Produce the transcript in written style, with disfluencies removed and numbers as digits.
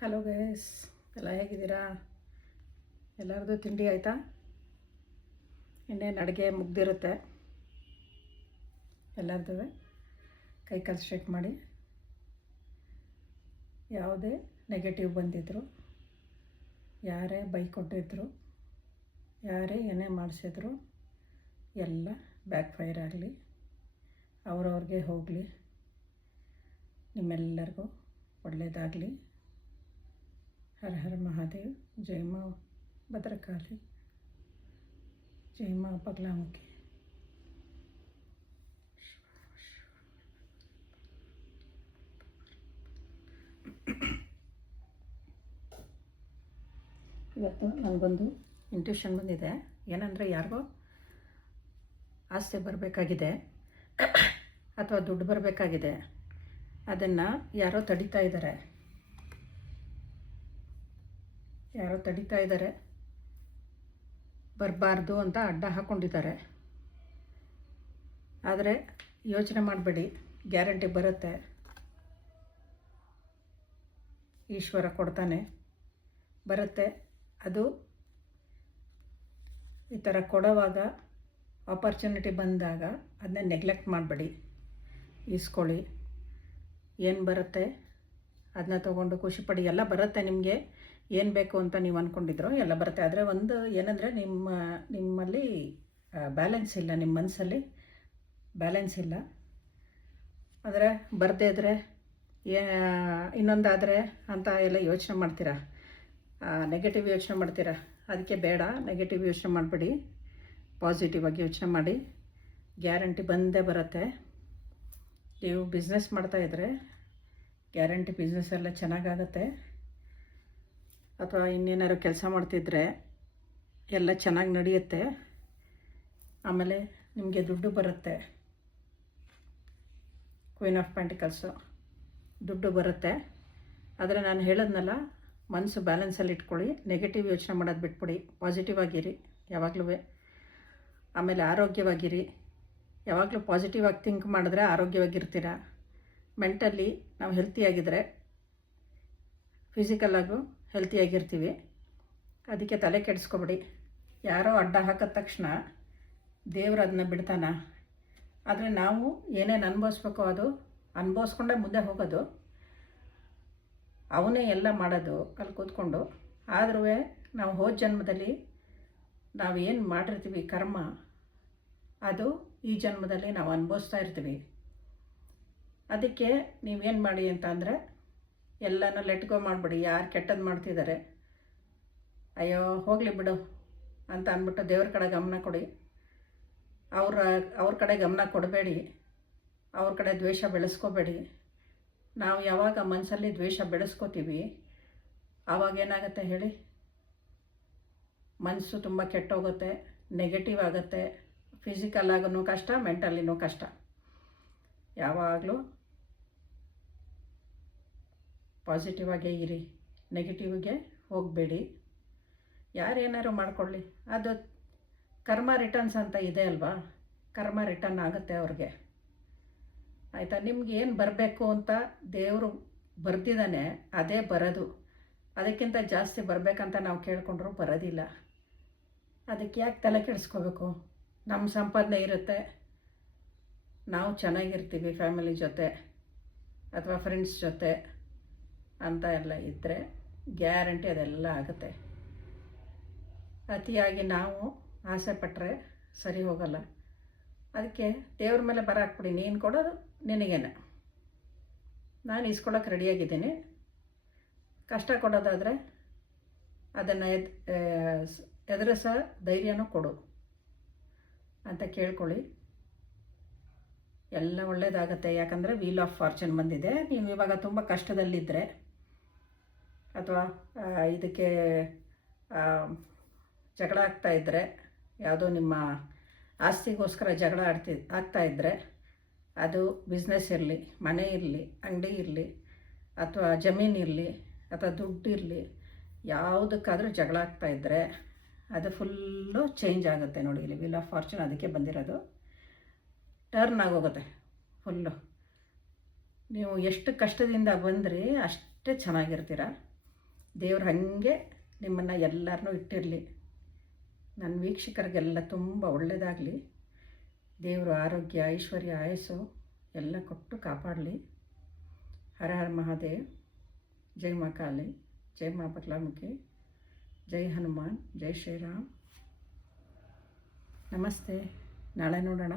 Hello guys, ಎಲ್ಲ ಹೇಗಿದ್ದೀರಾ? ಎಲ್ಲರದು ತಿಂಡಿ ಆಯಿತಾ? ಇನ್ನೇನು ಅಡುಗೆ ಮುಗ್ದಿರುತ್ತೆ ಎಲ್ಲರದು. ಕೈ ಕಾಲು ಸ್ಟ್ರೈಟ್ ಮಾಡಿ. ಯಾವುದೇ ನೆಗೆಟಿವ್ ಬಂದಿದ್ರು, ಯಾರೇ ಬೈಕ್ ಕೊಟ್ಟಿದ್ರು, ಯಾರೇ ಏನೇ ಮಾಡಿಸಿದ್ರು ಎಲ್ಲ ಬ್ಯಾಕ್ ಫೈರ್ ಆಗಲಿ, ಅವ್ರವ್ರಿಗೆ ಹೋಗಲಿ. ನಿಮ್ಮೆಲ್ಲರಿಗೂ ಒಳ್ಳೆಯದಾಗಲಿ. ಹರ ಹರ ಮಹಾದೇವ್. ಜೈ ಮಾ ಭದ್ರಕಾಳಿ, ಜೈ ಮಾ ಬಗಲಾಮುಖಿ. ಇವತ್ತು ನನಗೊಂದು ಇಂಟ್ಯೂಷನ್ ಬಂದಿದೆ. ಏನಂದರೆ, ಯಾರಿಗೋ ಆಸ್ತಿ ಬರಬೇಕಾಗಿದೆ ಅಥವಾ ದುಡ್ಡು ಬರಬೇಕಾಗಿದೆ, ಅದನ್ನು ಯಾರೋ ತಡೀತಾ ಇದ್ದಾರೆ, ಬರಬಾರ್ದು ಅಂತ ಅಡ್ಡ ಹಾಕ್ಕೊಂಡಿದ್ದಾರೆ. ಆದರೆ ಯೋಚನೆ ಮಾಡಬೇಡಿ, ಗ್ಯಾರಂಟಿ ಬರುತ್ತೆ. ಈಶ್ವರ ಕೊಡ್ತಾನೆ, ಬರುತ್ತೆ. ಅದು ಈ ಥರ ಕೊಡೋವಾಗ, ಆಪರ್ಚುನಿಟಿ ಬಂದಾಗ ಅದನ್ನ ನೆಗ್ಲೆಕ್ಟ್ ಮಾಡಬೇಡಿ, ಈಸ್ಕೊಳ್ಳಿ. ಏನು ಬರುತ್ತೆ ಅದನ್ನ ತೊಗೊಂಡು ಖುಷಿಪಡಿ. ಎಲ್ಲ ಬರುತ್ತೆ, ನಿಮಗೆ ಏನು ಬೇಕು ಅಂತ ನೀವು ಅಂದ್ಕೊಂಡಿದ್ರೋ ಎಲ್ಲ ಬರುತ್ತೆ. ಆದರೆ ಒಂದು ಏನಂದರೆ, ನಿಮ್ಮಲ್ಲಿ ಬ್ಯಾಲೆನ್ಸ್ ಇಲ್ಲ, ನಿಮ್ಮ ಮನಸ್ಸಲ್ಲಿ ಬ್ಯಾಲೆನ್ಸ್ ಇಲ್ಲ. ಆದರೆ ಬರದೇ ಇದ್ದರೆ ಇನ್ನೊಂದಾದರೆ ಅಂತ ಎಲ್ಲ ಯೋಚನೆ ಮಾಡ್ತೀರಾ, ನೆಗೆಟಿವ್ ಯೋಚನೆ ಮಾಡ್ತೀರಾ. ಅದಕ್ಕೆ ಬೇಡ, ನೆಗೆಟಿವ್ ಯೋಚನೆ ಮಾಡಬೇಡಿ, ಪಾಸಿಟಿವ್ ಆಗಿ ಯೋಚನೆ ಮಾಡಿ. ಗ್ಯಾರಂಟಿ ಬಂದೇ ಬರುತ್ತೆ. ನೀವು ಬಿಸ್ನೆಸ್ ಮಾಡ್ತಾಯಿದ್ರೆ ಗ್ಯಾರಂಟಿ ಬಿಸ್ನೆಸ್ ಎಲ್ಲ ಚೆನ್ನಾಗಾಗತ್ತೆ. ಅಥವಾ ಇನ್ನೇನಾದ್ರು ಕೆಲಸ ಮಾಡ್ತಿದ್ರೆ ಎಲ್ಲ ಚೆನ್ನಾಗಿ ನಡೆಯುತ್ತೆ. ಆಮೇಲೆ ನಿಮಗೆ ದುಡ್ಡು ಬರುತ್ತೆ. ಕ್ವೀನ್ ಆಫ್ ಪೆಂಟಿಕಲ್ಸು, ದುಡ್ಡು ಬರುತ್ತೆ. ಆದರೆ ನಾನು ಹೇಳೋದ್ನಲ್ಲ, ಮನಸ್ಸು ಬ್ಯಾಲೆನ್ಸಲ್ಲಿ ಇಟ್ಕೊಳ್ಳಿ, ನೆಗೆಟಿವ್ ಯೋಚನೆ ಮಾಡೋದು ಬಿಟ್ಬಿಡಿ, ಪಾಸಿಟಿವ್ ಆಗಿರಿ ಯಾವಾಗಲೂ. ಆಮೇಲೆ ಆರೋಗ್ಯವಾಗಿರಿ. ಯಾವಾಗಲೂ ಪಾಸಿಟಿವ್ ಆಗಿ ಥಿಂಕ್ ಮಾಡಿದ್ರೆ ಆರೋಗ್ಯವಾಗಿರ್ತೀರ. ಮೆಂಟಲಿ ನಾವು ಹೆಲ್ತಿಯಾಗಿದ್ದರೆ ಫಿಸಿಕಲ್ಲಾಗೂ ಹೆಲ್ತಿಯಾಗಿರ್ತೀವಿ. ಅದಕ್ಕೆ ತಲೆ ಕೆಡಿಸ್ಕೊಬೇಡಿ. ಯಾರೋ ಅಡ್ಡ ಹಾಕಿದ ತಕ್ಷಣ ದೇವ್ರು ಅದನ್ನ ಬಿಡ್ತಾನ? ಆದರೆ ನಾವು ಏನೇನು ಅನುಭವಿಸ್ಬೇಕೋ ಅದು ಅನುಭವಿಸ್ಕೊಂಡೇ ಮುಂದೆ ಹೋಗೋದು. ಅವನೇ ಎಲ್ಲ ಮಾಡೋದು ಅಲ್ಲಿ ಕೂತ್ಕೊಂಡು. ಆದ್ರೂ ನಾವು ಹೋದ ಜನ್ಮದಲ್ಲಿ ನಾವು ಏನು ಮಾಡಿರ್ತೀವಿ ಕರ್ಮ, ಅದು ಈ ಜನ್ಮದಲ್ಲಿ ನಾವು ಅನುಭವಿಸ್ತಾ ಇರ್ತೀವಿ. ಅದಕ್ಕೆ ನೀವೇನು ಮಾಡಿ ಅಂತ ಅಂದರೆ, ಎಲ್ಲನೂ ಲೆಟ್ಗೋ ಮಾಡಿಬಿಡಿ. ಯಾರು ಕೆಟ್ಟದ್ದು ಮಾಡ್ತಿದ್ದಾರೆ, ಅಯ್ಯೋ ಹೋಗಲಿ ಬಿಡು ಅಂತ ಅಂದ್ಬಿಟ್ಟು ದೇವ್ರ ಕಡೆ ಗಮನ ಕೊಡಿ. ಅವ್ರ ಕಡೆ ಗಮನ ಕೊಡಬೇಡಿ, ಅವ್ರ ಕಡೆ ದ್ವೇಷ ಬೆಳೆಸ್ಕೋಬೇಡಿ. ನಾವು ಯಾವಾಗ ಮನಸ್ಸಲ್ಲಿ ದ್ವೇಷ ಬೆಳೆಸ್ಕೋತೀವಿ, ಆವಾಗ ಏನಾಗುತ್ತೆ ಹೇಳಿ, ಮನಸ್ಸು ತುಂಬ ಕೆಟ್ಟೋಗುತ್ತೆ, ನೆಗೆಟಿವ್ ಆಗುತ್ತೆ. ಫಿಸಿಕಲ್ ಆಗೂ ಕಷ್ಟ, ಮೆಂಟಲಿನೂ ಕಷ್ಟ. ಯಾವಾಗಲೂ ಪಾಸಿಟಿವ್ ಆಗೇ ಇರಿ, ನೆಗೆಟಿವ್ಗೆ ಹೋಗಬೇಡಿ. ಯಾರೇನಾರು ಮಾಡ್ಕೊಳ್ಳಿ, ಅದು ಕರ್ಮ ರಿಟರ್ನ್ಸ್ ಅಂತ ಇದೆ ಅಲ್ವಾ, ಕರ್ಮ ರಿಟರ್ನ್ ಆಗುತ್ತೆ ಅವ್ರಿಗೆ. ಆಯಿತಾ? ನಿಮ್ಗೆ ಏನು ಬರಬೇಕು ಅಂತ ದೇವರು ಬರ್ದಿದ್ದಾನೆ, ಅದೇ ಬರೋದು. ಅದಕ್ಕಿಂತ ಜಾಸ್ತಿ ಬರಬೇಕಂತ ನಾವು ಕೇಳ್ಕೊಂಡ್ರೂ ಬರೋದಿಲ್ಲ. ಅದಕ್ಕೆ ಯಾಕೆ ತಲೆ ಕೆಡಿಸ್ಕೋಬೇಕು? ನಮ್ಮ ಸಂಪಾದನೆ ಇರುತ್ತೆ, ನಾವು ಚೆನ್ನಾಗಿರ್ತೀವಿ ಫ್ಯಾಮಿಲಿ ಜೊತೆ ಅಥವಾ ಫ್ರೆಂಡ್ಸ್ ಜೊತೆ ಅಂತ ಎಲ್ಲ ಇದ್ದರೆ ಗ್ಯಾರಂಟಿ ಅದೆಲ್ಲ ಆಗುತ್ತೆ. ಅತಿಯಾಗಿ ನಾವು ಆಸೆ ಪಟ್ಟರೆ ಸರಿ ಹೋಗಲ್ಲ. ಅದಕ್ಕೆ ದೇವ್ರ ಮೇಲೆ ಬರ ಹಾಕ್ಬಿಡಿ, ನೀನು ಕೊಡೋದು ನಿನಗೇನೆ, ನಾನು ಇಸ್ಕೊಳ್ಳೋಕೆ ರೆಡಿಯಾಗಿದ್ದೀನಿ. ಕಷ್ಟ ಕೊಡೋದಾದರೆ ಅದನ್ನು ಎದುರಿಸೋ ಧೈರ್ಯನೂ ಕೊಡು ಅಂತ ಕೇಳ್ಕೊಳ್ಳಿ. ಎಲ್ಲ ಒಳ್ಳೆಯದಾಗತ್ತೆ. ಯಾಕಂದರೆ ವೀಲ್ ಆಫ್ ಫಾರ್ಚೂನ್ ಬಂದಿದೆ. ನೀವು ಇವಾಗ ತುಂಬ ಕಷ್ಟದಲ್ಲಿದ್ದರೆ ಅಥವಾ ಇದಕ್ಕೆ ಜಗಳ ಆಗ್ತಾಯಿದ್ರೆ, ಯಾವುದೋ ನಿಮ್ಮ ಆಸ್ತಿಗೋಸ್ಕರ ಜಗಳ ಆಗ್ತಾಯಿದ್ರೆ, ಅದು ಬಿಸ್ನೆಸ್ ಇರಲಿ, ಮನೆ ಇರಲಿ, ಅಂಗಡಿ ಇರಲಿ, ಅಥವಾ ಜಮೀನಿರಲಿ, ಅಥವಾ ದುಡ್ಡಿರಲಿ, ಯಾವುದಕ್ಕಾದರೂ ಜಗಳ ಆಗ್ತಾಯಿದ್ರೆ ಅದು ಫುಲ್ಲು ಚೇಂಜ್ ಆಗುತ್ತೆ. ನೋಡಿ, ಇಲ್ಲಿ ವೀಲ್ ಆಫ್ ಫಾರ್ಚೂನ್ ಅದಕ್ಕೆ ಬಂದಿರೋದು. ಟರ್ನ್ ಆಗೋಗುತ್ತೆ ಫುಲ್ಲು. ನೀವು ಎಷ್ಟು ಕಷ್ಟದಿಂದ ಬಂದ್ರಿ ಅಷ್ಟೇ ಚೆನ್ನಾಗಿರ್ತೀರ. ದೇವ್ರು ಹಾಗೆ ನಿಮ್ಮನ್ನು ಎಲ್ಲರನ್ನೂ ಇಟ್ಟಿರಲಿ. ನನ್ನ ವೀಕ್ಷಕರಿಗೆಲ್ಲ ತುಂಬ ಒಳ್ಳೆಯದಾಗಲಿ. ದೇವರು ಆರೋಗ್ಯ, ಐಶ್ವರ್ಯ, ಆಯಸ್ಸು ಎಲ್ಲ ಕೊಟ್ಟು ಕಾಪಾಡಲಿ. ಹರ ಹರ ಮಹಾದೇವ್. ಜೈ ಮಾ ಕಾಳಿ, ಜೈ ಮಾ ಬಗಲಾಮುಖಿ, ಜೈ ಹನುಮಾನ್, ಜೈ ಶ್ರೀರಾಮ್. ನಮಸ್ತೆ. ನಾಳೆ ನೋಡೋಣ.